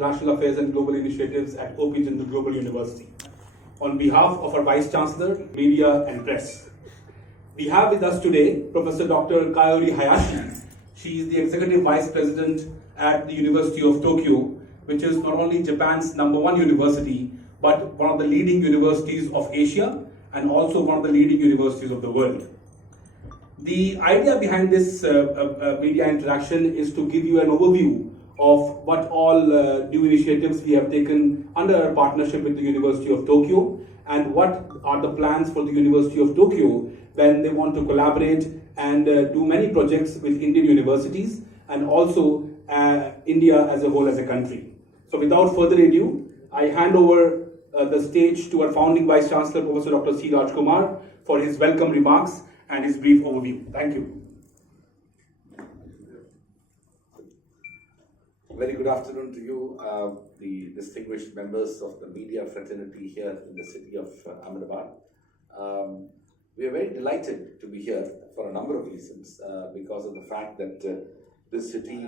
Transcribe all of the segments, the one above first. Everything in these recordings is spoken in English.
International Affairs and Global Initiatives at OP Jindal Global University. On behalf of our Vice Chancellor, Media and Press, we have with us today Professor Dr. Kaori Hayashi. She is the Executive Vice President at the University of Tokyo, which is not only Japan's #1 university, but one of the leading universities of Asia and also one of the leading universities of the world. The idea behind this media interaction is to give you an overview of what all new initiatives we have taken under our partnership with the University of Tokyo and what are the plans for the University of Tokyo when they want to collaborate and do many projects with Indian universities and also India as a whole as a country. So without further ado, I hand over the stage to our founding Vice Chancellor, Professor Dr. C. Rajkumar, for his welcome remarks and his brief overview. Thank you. Very good afternoon to you, the distinguished members of the media fraternity here in the city of Ahmedabad. We are very delighted to be here for a number of reasons, because of the fact that this city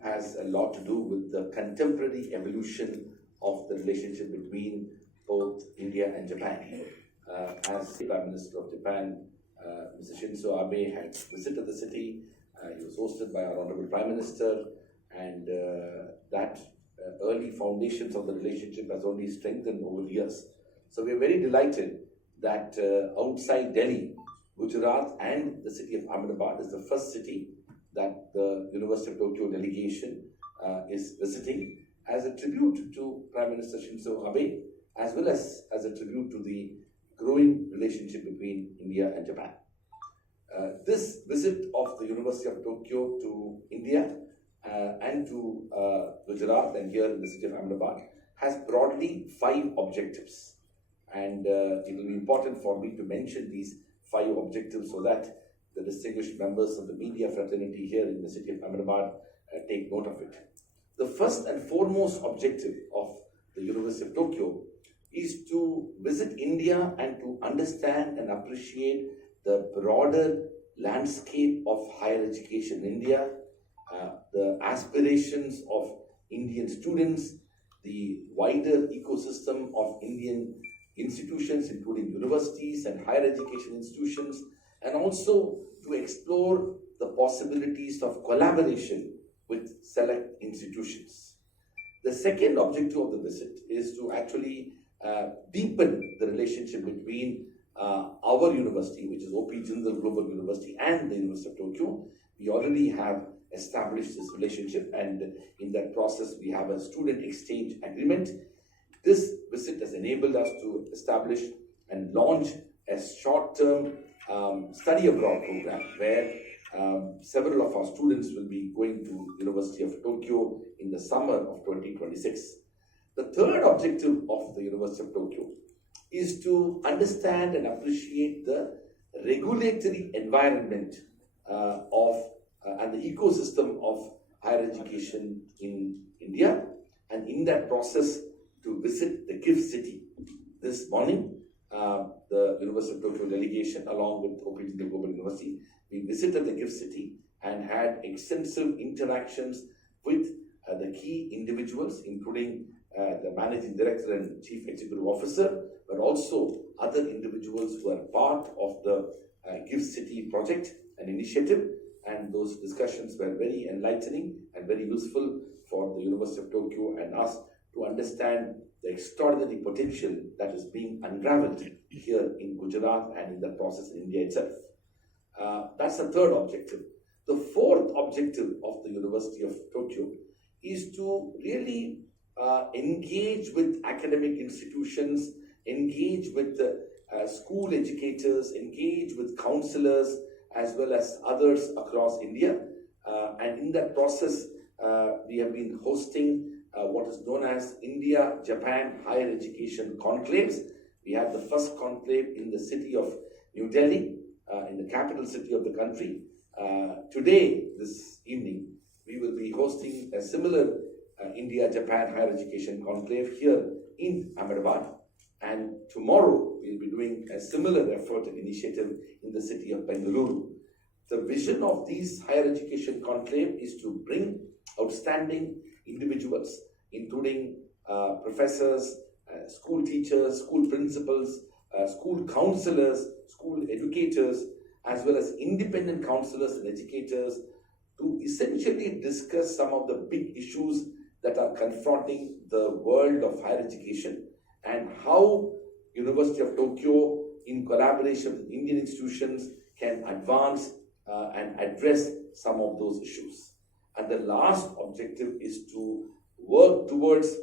has a lot to do with the contemporary evolution of the relationship between both India and Japan. As the Prime Minister of Japan, Mr. Shinzo Abe, had visited the city, he was hosted by our Honorable Prime Minister, and that early foundations of the relationship has only strengthened over the years. So we are very delighted that outside Delhi, Gujarat and the city of Ahmedabad is the first city that the University of Tokyo delegation is visiting as a tribute to Prime Minister Shinzo Abe, as well as a tribute to the growing relationship between India and Japan. This visit of the University of Tokyo to India and to Gujarat and here in the city of Ahmedabad has broadly 5 objectives. And it will be important for me to mention these 5 objectives so that the distinguished members of the media fraternity here in the city of Ahmedabad take note of it. The first and foremost objective of the University of Tokyo is to visit India and to understand and appreciate the broader landscape of higher education in India, the aspirations of Indian students, the wider ecosystem of Indian institutions, including universities and higher education institutions, and also to explore the possibilities of collaboration with select institutions. The second objective of the visit is to actually deepen the relationship between our university, which is OP Jindal Global University, and the University of Tokyo. We already have established this relationship, and in that process we have a student exchange agreement. This visit has enabled us to establish and launch a short-term study abroad program where several of our students will be going to University of Tokyo in the summer of 2026. The third objective of the University of Tokyo is to understand and appreciate the regulatory environment and the ecosystem of higher education in India, and in that process to visit the GIFT City. This morning, the University of Tokyo delegation, along with OP Jindal Global University, we visited the GIFT City and had extensive interactions with the key individuals, including the Managing Director and Chief Executive Officer, but also other individuals who are part of the GIFT City project and initiative. And those discussions were very enlightening and very useful for the University of Tokyo and us to understand the extraordinary potential that is being unraveled here in Gujarat and in the process in India itself. That's the third objective. The fourth objective of the University of Tokyo is to really engage with academic institutions, engage with school educators, engage with counselors, as well as others across India. And in that process, we have been hosting what is known as India-Japan Higher Education Conclaves. We had the first conclave in the city of New Delhi, in the capital city of the country. Today, this evening, we will be hosting a similar India-Japan Higher Education Conclave here in Ahmedabad. And tomorrow, we'll be doing a similar effort and initiative in the city of Bengaluru. The vision of these higher education conclave is to bring outstanding individuals including professors, school teachers, school principals, school counselors, school educators, as well as independent counselors and educators, to essentially discuss some of the big issues that are confronting the world of higher education and how University of Tokyo, in collaboration with Indian institutions, can advance and address some of those issues. And the last objective is to work towards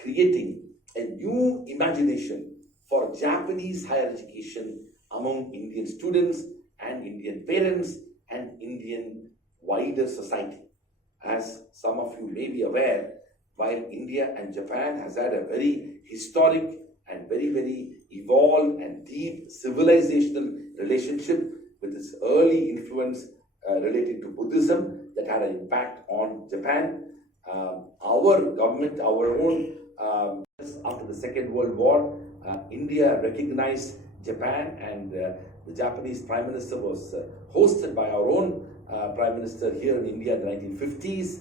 creating a new imagination for Japanese higher education among Indian students and Indian parents and Indian wider society. As some of you may be aware, while India and Japan has had a very historic and very evolved and deep civilizational relationship with its early influence related to Buddhism that had an impact on Japan, our government, our own, after the Second World War, India recognized Japan, and the Japanese Prime Minister was hosted by our own Prime Minister here in India in the 1950s.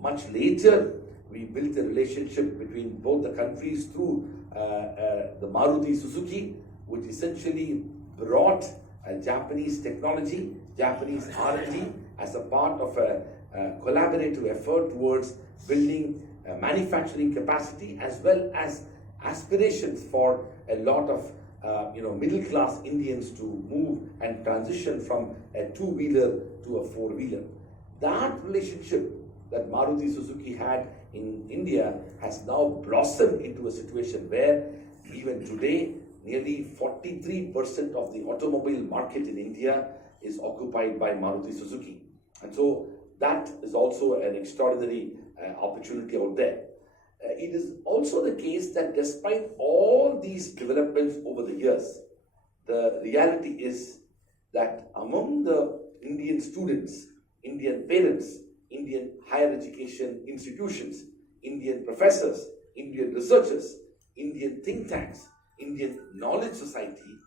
Much later, we built a relationship between both the countries through the Maruti Suzuki, which essentially brought Japanese technology, Japanese R&D as a part of a collaborative effort towards building manufacturing capacity, as well as aspirations for a lot of middle-class Indians to move and transition from a two-wheeler to a four-wheeler. That relationship that Maruti Suzuki had in India has now blossomed into a situation where even today, nearly 43% of the automobile market in India is occupied by Maruti Suzuki. And so that is also an extraordinary opportunity out there. It is also the case that despite all these developments over the years, the reality is that among the Indian students, Indian parents, Indian higher education institutions, Indian professors, Indian researchers, Indian think tanks, Indian knowledge society,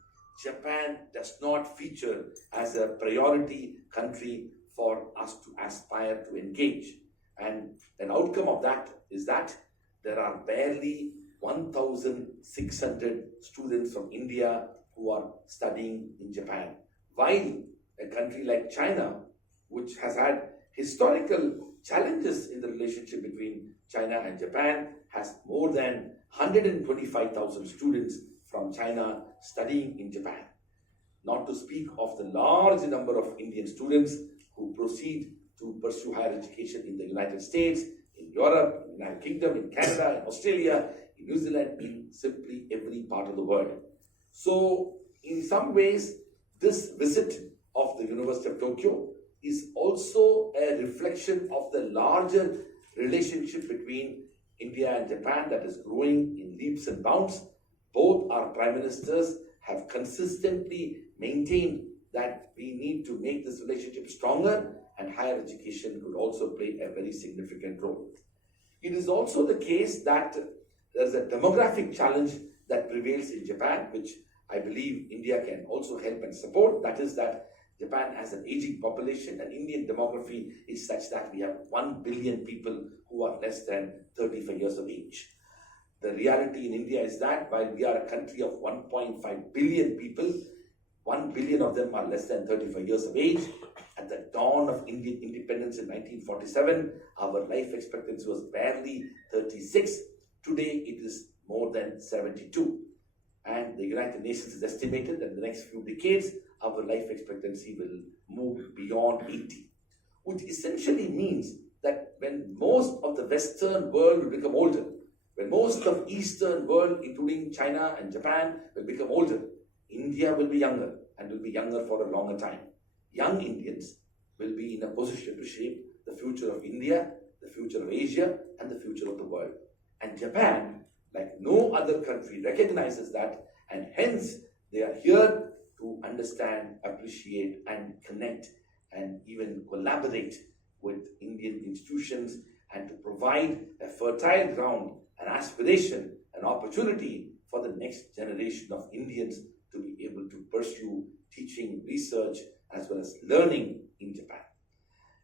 Japan does not feature as a priority country for us to aspire to engage. And an outcome of that is that there are barely 1,600 students from India who are studying in Japan, while a country like China, which has had historical challenges in the relationship between China and Japan, has more than 125,000 students from China studying in Japan. Not to speak of the large number of Indian students who proceed to pursue higher education in the United States, in Europe, in the United Kingdom, in Canada, in Australia, in New Zealand, in simply every part of the world. So, in some ways, this visit of the University of Tokyo is also a reflection of the larger relationship between India and Japan that is growing in leaps and bounds. Both our prime ministers have consistently maintained that we need to make this relationship stronger, and higher education could also play a very significant role. It is also the case that there's a demographic challenge that prevails in Japan, which I believe India can also help and support. That is that Japan has an aging population, and Indian demography is such that we have 1 billion people who are less than 35 years of age. The reality in India is that while we are a country of 1.5 billion people, 1 billion of them are less than 35 years of age. At the dawn of Indian independence in 1947, our life expectancy was barely 36. Today, it is more than 72. And the United Nations has estimated that in the next few decades, our life expectancy will move beyond 80. Which essentially means that when most of the Western world will become older, when most of Eastern world, including China and Japan, will become older, India will be younger, and will be younger for a longer time. Young Indians will be in a position to shape the future of India, the future of Asia, and the future of the world. And Japan, like no other country, recognizes that, and hence they are here to understand, appreciate, and connect, and even collaborate with Indian institutions, and to provide a fertile ground, an aspiration, an opportunity for the next generation of Indians to be able to pursue teaching, research, as well as learning in Japan.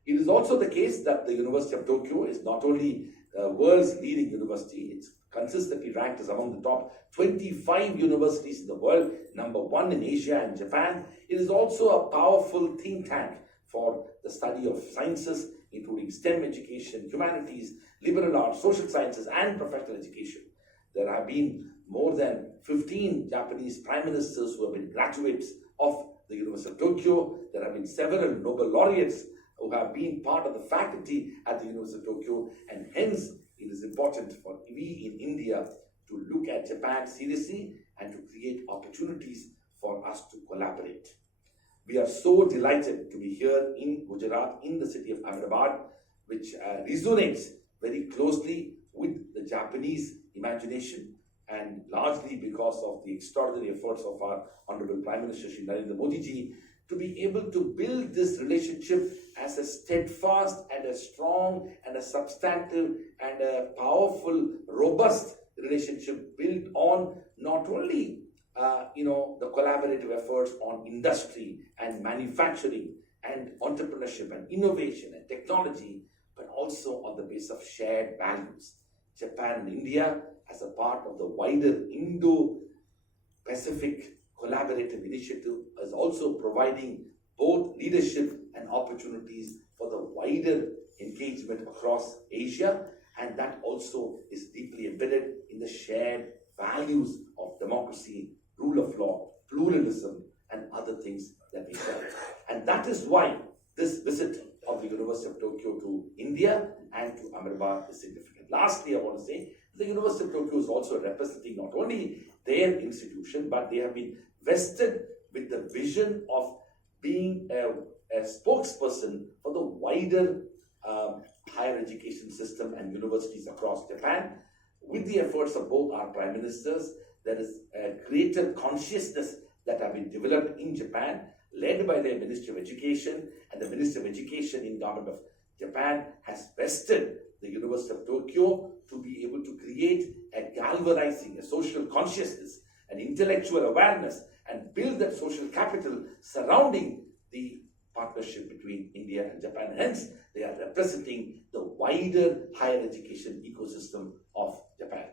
It is also the case that the University of Tokyo is not only the world's leading university. It's consistently ranked as among the top 25 universities in the world, number 1 in Asia and Japan. It is also a powerful think tank for the study of sciences, including STEM education, humanities, liberal arts, social sciences, and professional education. There have been more than 15 Japanese prime ministers who have been graduates of the University of Tokyo. There have been several Nobel laureates who have been part of the faculty at the University of Tokyo, and hence it is important for we in India to look at Japan seriously and to create opportunities for us to collaborate. We are so delighted to be here in Gujarat, in the city of Ahmedabad, which resonates very closely with the Japanese imagination, and largely because of the extraordinary efforts of our Honorable Prime Minister Shri Narendra Modi ji, to be able to build this relationship as a steadfast and a strong and a substantive and a powerful, robust relationship built on not only the collaborative efforts on industry and manufacturing and entrepreneurship and innovation and technology, but also on the basis of shared values. Japan and India, as a part of the wider Indo-Pacific collaborative initiative, is also providing both leadership and opportunities for the wider engagement across Asia, and that also is deeply embedded in the shared values of democracy, rule of law, pluralism, and other things that we share. And that is why this visit of the University of Tokyo to India and to Ahmedabad is significant. Lastly, I want to say the University of Tokyo is also representing not only their institution, but they have been vested with the vision of being a spokesperson for the wider higher education system and universities across Japan. With the efforts of both our prime ministers, there is a greater consciousness that have been developed in Japan, led by the Ministry of Education, and the Ministry of Education in Government of Japan has vested the University of Tokyo to be able to create a galvanizing, a social consciousness, an intellectual awareness, and build that social capital surrounding the partnership between India and Japan. Hence, they are representing the wider higher education ecosystem of Japan.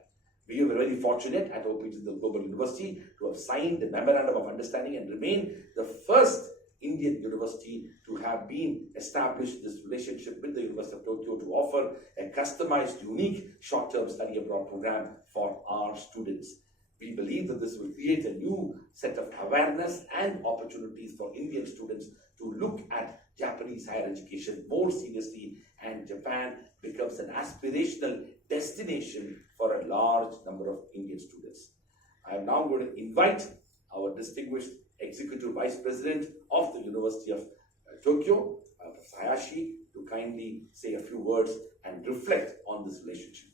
We were very fortunate at OPG, the Global University, to have signed a memorandum of understanding and remain the first Indian university to have been established this relationship with the University of Tokyo to offer a customized, unique short-term study abroad program for our students. We believe that this will create a new set of awareness and opportunities for Indian students to look at Japanese higher education more seriously, and Japan becomes an aspirational destination for a large number of Indian students. I am now going to invite our distinguished Executive Vice President of the University of Tokyo, Professor Hayashi, to kindly say a few words and reflect on this relationship.